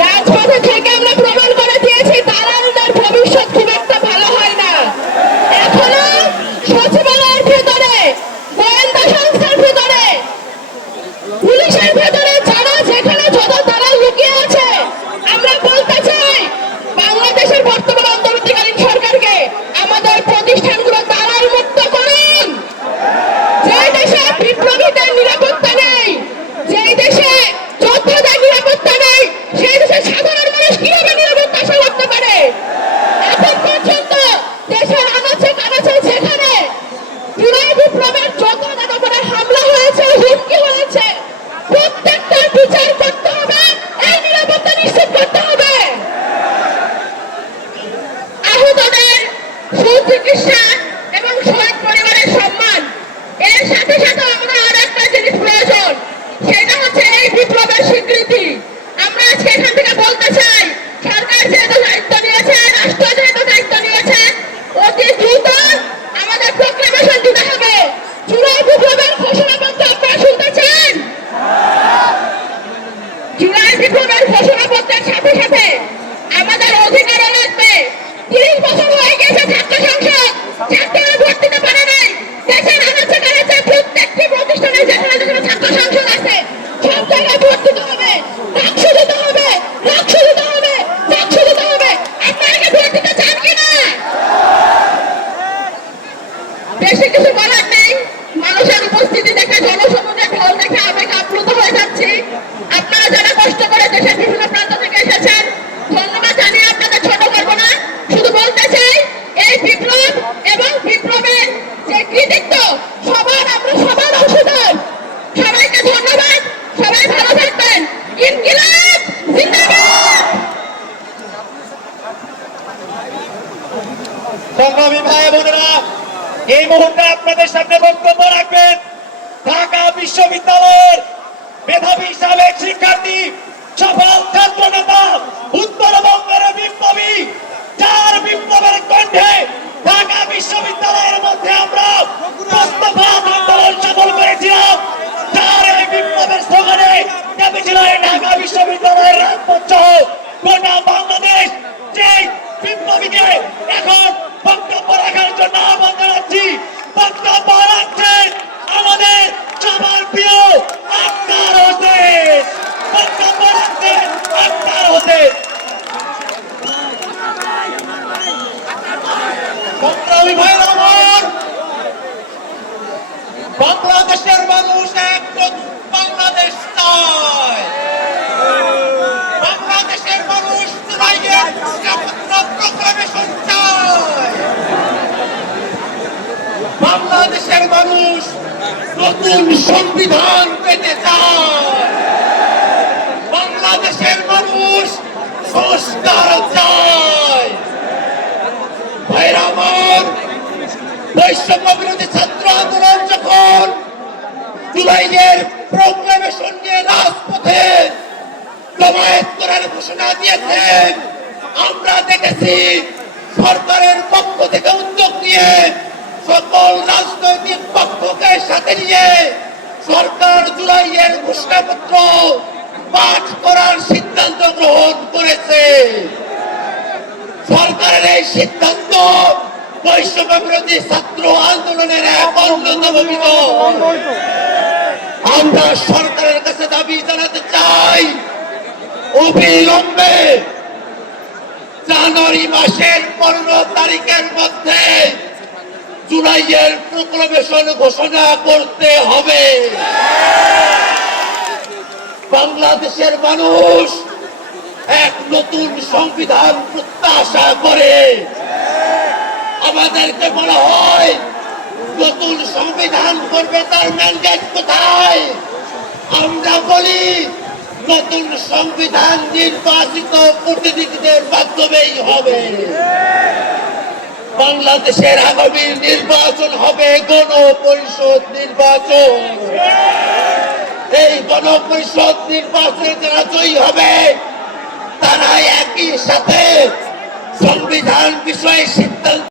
রাজপথে থেকে আমরা প্রমাণ করে দিয়েছি, দালালদের ভবিষ্যৎ খুব একটা ভালো হয় না। এখনও সচিবালয়ের ভিতরে, গোয়েন্দা সংস্থার ভিতরে, পুলিশের ভিতরে যারা, যেখানে যত দালাল লুকিয়ে আছে, আমরা বলতে চাই, বাংলাদেশের বর্তমান বিপ্লবের ঘোষণাপত্রের সাথে সাথে আমাদের অধিকারও লাগবে তিরিশ বছর হয়ে গেছে ছাত্র সংসদ। ছাত্ররা ভোট দিতে পারে নাই। দেশের আনাচে কানাচে প্রত্যেকটি প্রতিষ্ঠানে যেখানে যেখানে ছাত্র সংসদ আছে, সব ভোট দিতে হবে রাক্ষ দিতে হবে রাক্ষ দিতে হবে রাক্ষ দিতে হবে আপনারা কি ভোট দিতে চান কিনা বেশি কিছু বলার নেই মানুষের উপস্থিতি দেখে জনসমুদ্রের ঢল দেখে আবেগ আপ্লুত হয়ে যাচ্ছি আপনারা যারা কষ্ট করে দেশের বিভিন্ন প্রান্ত থেকে এসেছেন ধন্যবাদ জানিয়ে আপনাদের ছোট করব না শুধু বলতে চাই এই বিপ্লব এবং বিপ্লবের যে কৃতিত্ব সবার আমরা সবার অংশীদার সবাইকে ধন্যবাদ সবাই ভালো থাকবেন ইনকিলাব জিন্দাবাদ সংগ্রামী ভাই বোনেরা, এই মুহূর্তে আপনাদের সামনে বক্তব্য রাখবেন ঢাকা বিশ্ববিদ্যালয়ের মেধাবী সাবেক শিক্ষার্থী, সফল ছাত্র নেতা উত্তরবঙ্গের বিপ্লবী চার বিপ্লবের কণ্ঠে ঢাকা বিশ্ববিদ্যালয়ের মধ্যে আমরা আন্দোলন সফল করেছিলাম চার এই বিপ্লবের স্লোগানে ঢাকা বিশ্ববিদ্যালয়ের রাজপথ গোটা বাংলাদেশ, যেই বিপ্লবীকে এখন বক্তব্য রাখার জন্য আহ্বান জানাচ্ছি বক্তব্য রাখছেন আমাদের সবার প্রিয় আক্তার হোসেন বক্তব্য রাখছেন আক্তার হোসেন বাংলাদেশের মানুষ এক নতুন বাংলাদেশ চায় বাংলাদেশের মানুষ জুলাইয়ের ঘোষণাপত্র প্রোক্লামেশন চায় বাংলাদেশের মানুষ নতুন সংবিধান পেতে চায়। বাংলাদেশের মানুষ সংস্কার চায়। বৈষম্য বিরোধী ছাত্র আন্দোলন যখন জুলাইয়ের প্রোক্লামেশন নিয়ে রাজপথে জমায়েত করার ঘোষণা দিয়েছেন আমরা দেখেছি সরকারের পক্ষ থেকে উদ্যোগ নিয়ে সকল রাজনৈতিক পক্ষকে সাথে নিয়ে সরকার জুলাইয়ের ঘোষণাপত্র পাঠ করার সিদ্ধান্ত গ্রহণ করেছে। সরকারের এই সিদ্ধান্ত বৈষম্য ছাত্র আন্দোলনের এক অন্যতম আমরা সরকারের কাছে দাবি জানাতে চাই, অবিলম্বে জানুয়ারি মাসের পনেরো তারিখের মধ্যে জুলাইয়ের প্রোক্লামেশন ঘোষণা করতে হবে। বাংলাদেশের মানুষ এক নতুন সংবিধান প্রত্যাশা করে। আমাদেরকে বলা হয়, নতুন সংবিধান করবে তার ম্যান্ডেট কোথায়? আমরা বলি, নতুন সংবিধান নির্বাচিত প্রতিনিধিদের মাধ্যমেই হবে। বাংলাদেশের আগামী নির্বাচন হবে গণ পরিষদ নির্বাচন। এই গণ পরিষদ নির্বাচনে যারা জয়ী হবে তারা একই সাথে সংবিধান বিষয়ে সিদ্ধান্ত